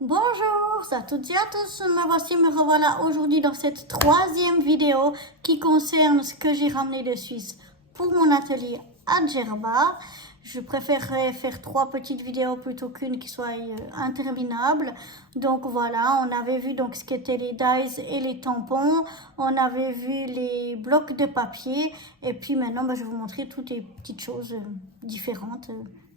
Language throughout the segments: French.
Bonjour à toutes et à tous, me revoilà aujourd'hui dans cette troisième vidéo qui concerne ce que j'ai ramené de Suisse pour mon atelier à Djerba. Je préférerais faire 3 petites vidéos plutôt qu'une qui soit interminable. Donc voilà, on avait vu donc ce qu'étaient les dies et les tampons, on avait vu les blocs de papier et puis maintenant je vais vous montrer toutes les petites choses différentes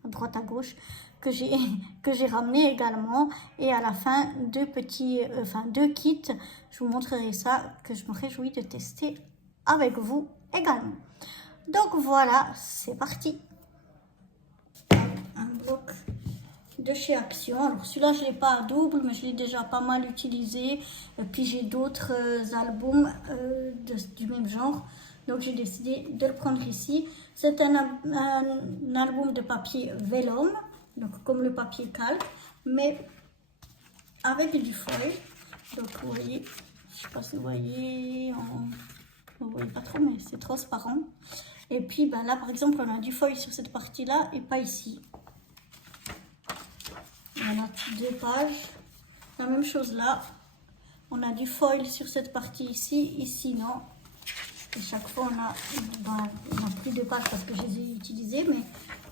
à droite à gauche que j'ai ramené également, et à la fin deux kits. Je vous montrerai ça, que je me réjouis de tester avec vous également. Donc voilà, c'est parti. Un bloc de chez Action. Alors celui-là je l'ai pas à double, mais je l'ai déjà pas mal utilisé, et puis j'ai d'autres albums du même genre, donc j'ai décidé de le prendre ici. C'est un album de papier vellum, donc comme le papier calque, mais avec du foil. Donc vous voyez, je sais pas si vous voyez, vous voyez pas trop, mais c'est transparent. Et puis là par exemple on a du foil sur cette partie là et pas ici. Voilà, 2 pages. La même chose là, on a du foil sur cette partie ici, ici non. Et chaque fois on a plus de pages parce que je les ai utilisées, mais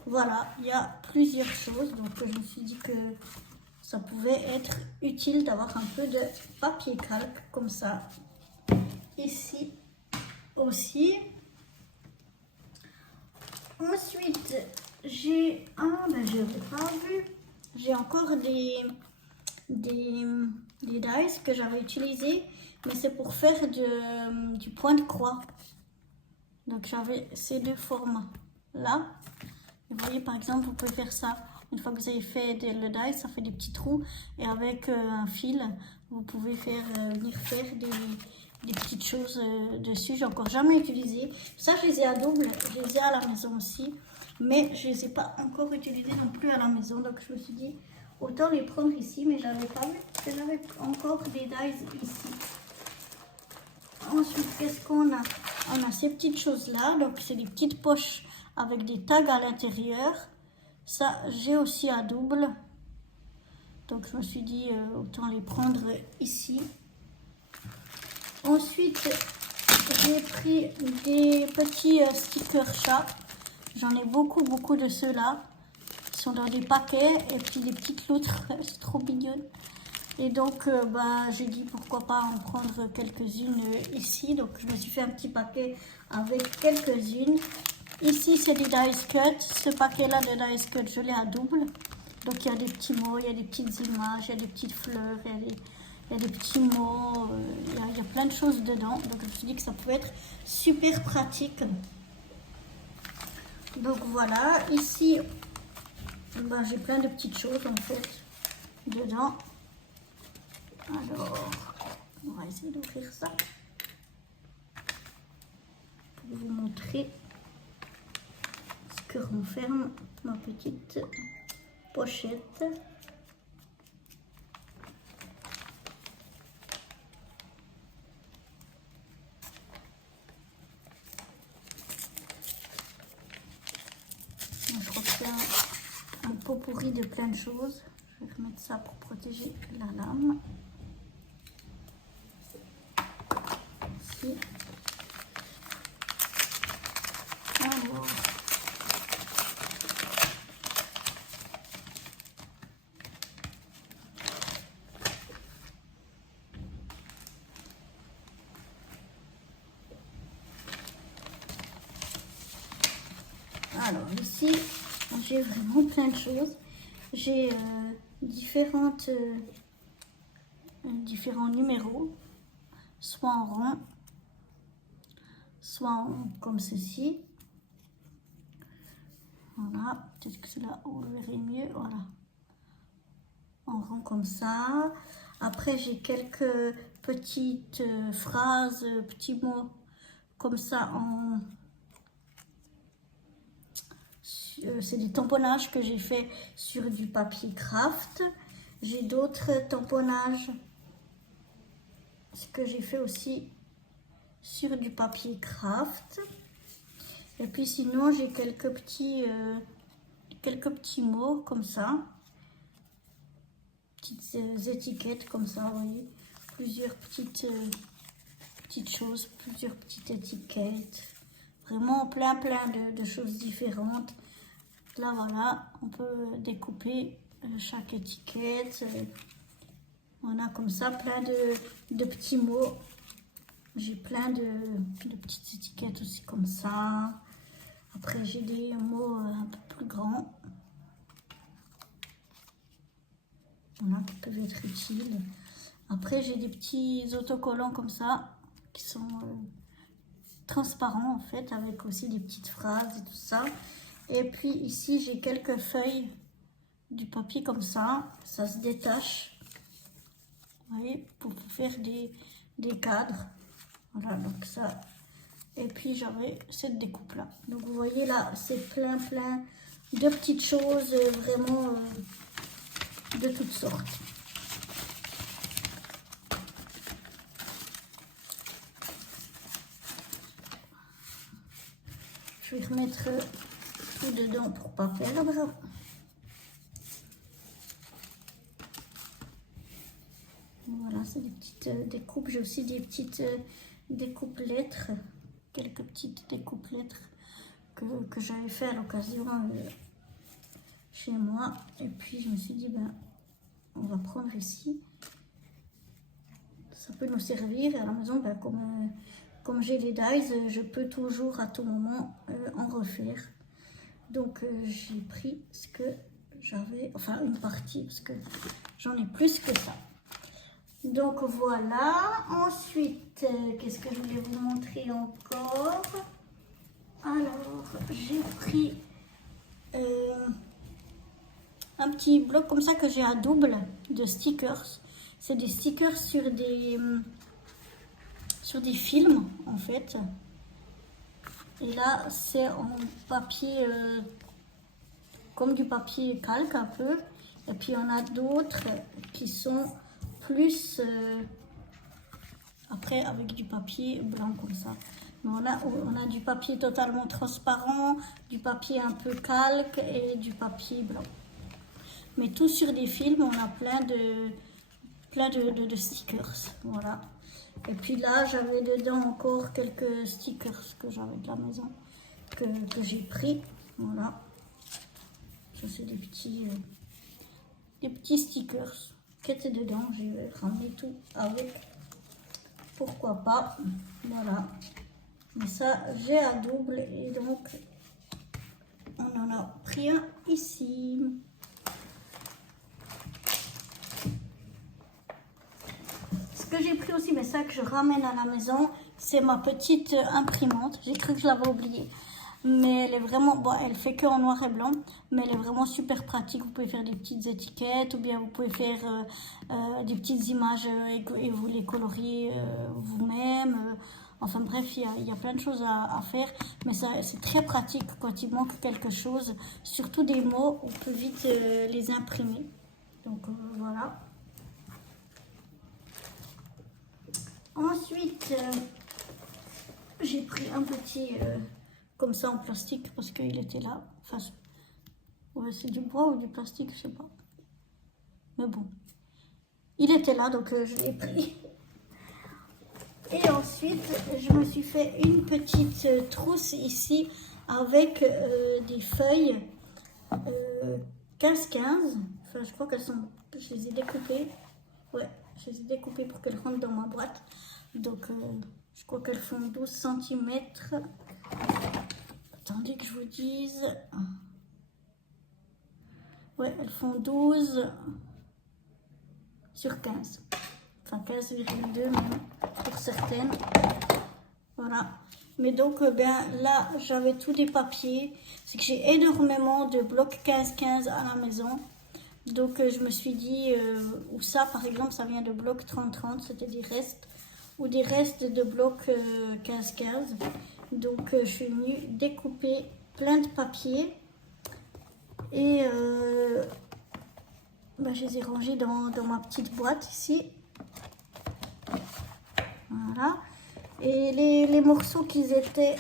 voilà, il y a plusieurs choses, donc je me suis dit que ça pouvait être utile d'avoir un peu de papier calque comme ça. Ici aussi. Ensuite, j'ai je l'ai pas vu. J'ai encore des dies que j'avais utilisés, mais c'est pour faire du point de croix. Donc j'avais ces 2 formats là. Et vous voyez par exemple, vous pouvez faire ça. Une fois que vous avez fait le die, ça fait des petits trous, et avec un fil, vous pouvez venir faire des petites choses dessus. J'ai encore jamais utilisé. Ça, je les ai à double, je les ai à la maison aussi, mais je les ai pas encore utilisés non plus à la maison. Donc je me suis dit, autant les prendre ici, mais j'avais pas vu que j'avais encore des dies ici. Ensuite, qu'est-ce qu'on a? On a ces petites choses là, donc c'est des petites poches avec des tags à l'intérieur. Ça, j'ai aussi à double, donc je me suis dit autant les prendre ici. Ensuite, j'ai pris des petits stickers chat. J'en ai beaucoup de ceux-là. Ils sont dans des paquets, et puis des petites loutres, c'est trop mignonne. Et donc, j'ai dit pourquoi pas en prendre quelques-unes ici. Donc, je me suis fait un petit paquet avec quelques-unes. Ici, c'est des dice cut. Ce paquet-là de dice cut, je l'ai à double. Donc, il y a des petits mots, il y a des petites images, il y a des petites fleurs, il y a des petits mots. Il y a plein de choses dedans. Donc, je me suis dit que ça pouvait être super pratique. Donc, voilà. Ici, j'ai plein de petites choses, en fait, dedans. Alors, on va essayer d'ouvrir ça pour vous montrer ce que renferme ma petite pochette. Je crois que c'est un pot pourri de plein de choses. Je vais remettre ça pour protéger la lame. Ici. Alors ici, j'ai vraiment plein de choses. J'ai différents numéros, soit en rond, soit comme ceci. Voilà, peut-être que cela vous le verrez mieux. Voilà, en rond comme ça. Après, j'ai quelques petites phrases, petits mots comme ça c'est des tamponnages que j'ai fait sur du papier craft. J'ai d'autres tamponnages que j'ai fait aussi sur du papier craft. Et puis sinon, j'ai quelques petits mots comme ça. petites étiquettes comme ça, vous voyez. Plusieurs petites choses, plusieurs petites étiquettes. Vraiment plein de choses différentes. Là, voilà, on peut découper chaque étiquette. On a comme ça plein de petits mots. J'ai plein de petites étiquettes aussi comme ça. Après, j'ai des mots un peu plus grands. Voilà, qui peuvent être utiles. Après, j'ai des petits autocollants comme ça, qui sont transparents en fait, avec aussi des petites phrases et tout ça. Et puis ici, j'ai quelques feuilles du papier comme ça se détache. Vous voyez, pour faire des cadres. Voilà, donc ça. Et puis j'avais cette découpe là. Donc vous voyez là, c'est plein de petites choses vraiment de toutes sortes. Je vais remettre tout dedans pour pas perdre. Voilà, c'est des petites découpes. J'ai aussi des petites découpes lettres, quelques petites découpes lettres que j'avais fait à l'occasion chez moi. Et puis je me suis dit, ben, on va prendre ici. Ça peut nous servir. Et à la maison, ben, comme j'ai les dies, je peux toujours à tout moment en refaire. Donc j'ai pris ce que j'avais, enfin une partie, parce que j'en ai plus que ça. Donc voilà. Ensuite, qu'est-ce que je voulais vous montrer encore? Alors, j'ai pris un petit bloc comme ça que j'ai à double de stickers. C'est des stickers sur des films en fait. Et là, c'est en papier, comme du papier calque un peu. Et puis, on a d'autres qui sont plus, après, avec du papier blanc comme ça. Mais on a du papier totalement transparent, du papier un peu calque et du papier blanc. Mais tout sur des films, on a plein de stickers. Voilà. Et puis là, j'avais dedans encore quelques stickers que j'avais de la maison, que j'ai pris. Voilà. Ça, c'est des petits stickers qui étaient dedans. J'ai ramené tout avec. Pourquoi pas. Voilà. Mais ça, j'ai à double. Et donc, on en a pris un ici. Ce que j'ai pris aussi, mais ça que je ramène à la maison, c'est ma petite imprimante. J'ai cru que je l'avais oubliée. Mais elle est vraiment, bon, elle fait que en noir et blanc, mais elle est vraiment super pratique. Vous pouvez faire des petites étiquettes ou bien vous pouvez faire des petites images et vous les colorier vous-même. Enfin bref, il y a plein de choses à faire, mais c'est très pratique quand il manque quelque chose, surtout des mots, on peut vite les imprimer. Donc voilà. Ensuite, j'ai pris un petit comme ça en plastique parce qu'il était là. Enfin, ouais, c'est du bois ou du plastique, je sais pas. Mais bon, il était là, donc je l'ai pris. Et ensuite, je me suis fait une petite trousse ici avec des feuilles 15-15. Enfin, je crois qu'elles sont... Je les ai découpées. Ouais, je les ai découpées pour qu'elles rentrent dans ma boîte. Donc, je crois qu'elles font 12 cm. Attendez que je vous dise. Ouais, elles font 12 sur 15. Enfin, 15,2 même pour certaines. Voilà. Mais donc, ben, là, j'avais tous des papiers. C'est que j'ai énormément de blocs 15-15 à la maison. Donc, je me suis dit, ou ça, par exemple, ça vient de blocs 30-30, c'était des restes. Ou des restes de blocs 15-15. Donc, je suis venue découper plein de papiers. Et ben, je les ai rangés dans ma petite boîte ici. Voilà. Et les morceaux qu'ils étaient,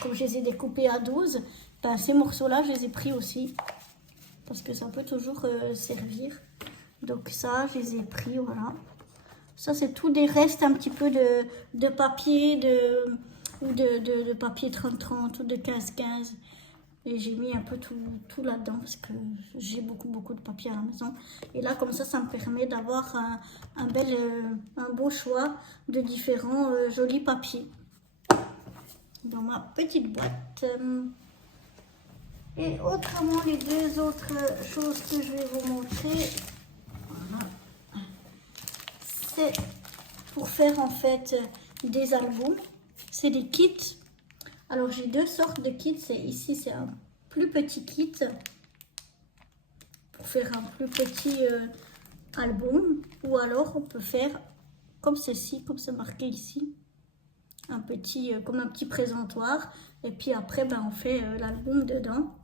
comme je les ai découpés à 12, ben ces morceaux-là, je les ai pris aussi. parce que ça peut toujours servir. Donc ça, je les ai pris, voilà. Ça, c'est tout des restes un petit peu de papier, de papier 30-30 ou de 15-15. Et j'ai mis un peu tout là-dedans parce que j'ai beaucoup de papier à la maison. Et là, comme ça me permet d'avoir un beau choix de différents jolis papiers dans ma petite boîte. Et autrement, les deux autres choses que je vais vous montrer, voilà, c'est pour faire en fait des albums. C'est des kits. Alors j'ai deux sortes de kits. Ici c'est un plus petit kit pour faire un plus petit album. Ou alors on peut faire comme ceci, comme c'est marqué ici. Un petit, comme un petit présentoir. Et puis après ben, on fait l'album dedans.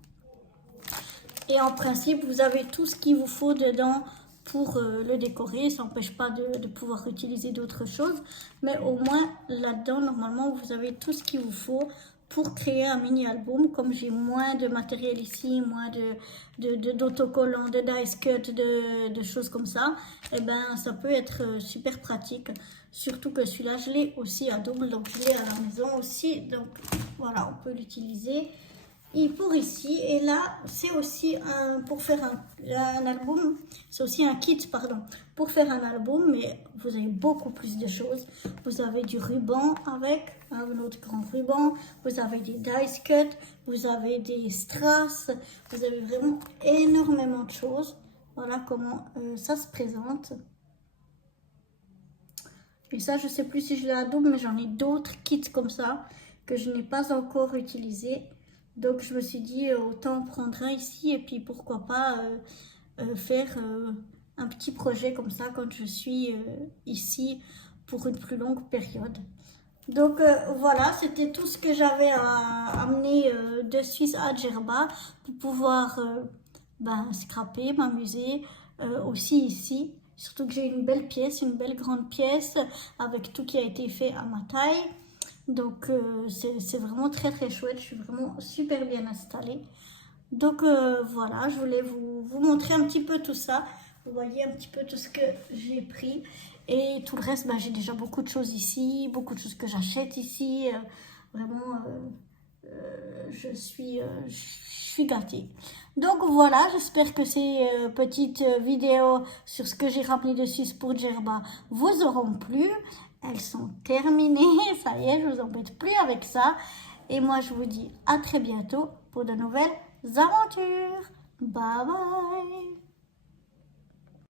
Et en principe vous avez tout ce qu'il vous faut dedans pour le décorer. Ça n'empêche pas de pouvoir utiliser d'autres choses. Mais au moins là-dedans normalement vous avez tout ce qu'il vous faut pour créer un mini-album. Comme j'ai moins de matériel ici, moins d'autocollants, de dice cut, de choses comme ça, et ben ça peut être super pratique. Surtout que celui-là, je l'ai aussi à double, donc je l'ai à la maison aussi. Donc voilà, on peut l'utiliser. Et pour ici, et là, c'est aussi pour faire un album, c'est aussi un kit, pardon, pour faire un album, mais vous avez beaucoup plus de choses. Vous avez du ruban avec, un autre grand ruban, vous avez des dice cut, vous avez des strass, vous avez vraiment énormément de choses. Voilà comment ça se présente. Et ça, je ne sais plus si je l'ai à double, mais j'en ai d'autres kits comme ça que je n'ai pas encore utilisés. Donc je me suis dit autant prendre un ici et puis pourquoi pas faire un petit projet comme ça quand je suis ici pour une plus longue période. Donc voilà, c'était tout ce que j'avais à amener de Suisse à Djerba pour pouvoir scraper, m'amuser aussi ici. Surtout que j'ai une belle pièce, une belle grande pièce avec tout qui a été fait à ma taille. Donc c'est vraiment très chouette, je suis vraiment super bien installée. Donc voilà, je voulais vous montrer un petit peu tout ça. Vous voyez un petit peu tout ce que j'ai pris. Et tout le reste, j'ai déjà beaucoup de choses ici, beaucoup de choses que j'achète ici. Vraiment, je suis gâtée. Donc voilà, j'espère que ces petites vidéos sur ce que j'ai ramené de Suisse pour Djerba vous auront plu. Elles sont terminées, ça y est, je vous embête plus avec ça. Et moi, je vous dis à très bientôt pour de nouvelles aventures. Bye bye.